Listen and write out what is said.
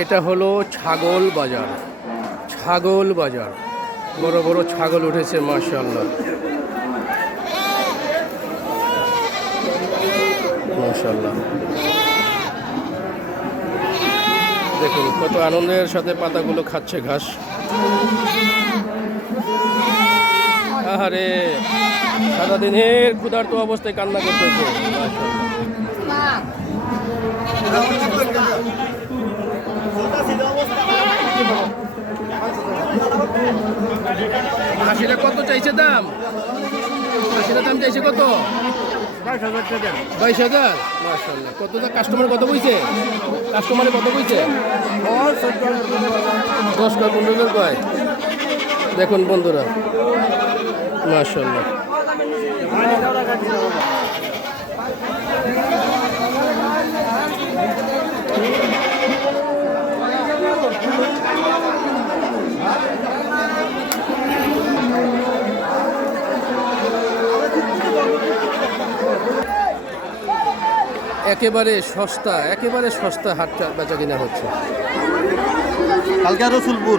এটা হলো ছাগল বাজার। ছাগল বাজার, বড় বড় ছাগল উঠেছে মাশাআল্লাহ মাশাআল্লাহ। দেখুন কত আনন্দের সাথে পাতাগুলো খাচ্ছে ঘাস। আহারে সারাদিনের ক্ষুধার্ত অবস্থায় কান্না করতেছে মাশাআল্লাহ। খাসিটা কত চাইছে দাম? খাসিটার দাম চাইছে কত? 22,000। মাশাআল্লাহ। কত কাস্টমার কত কইছে? কাস্টমারে কত কইছে? 10 কয় 15 কয়। দেখুন বন্ধুরা মাশাআল্লাহ। একেবারে সস্তা হাটটা বেচা কিনা হচ্ছে। কালকে রসুলপুর।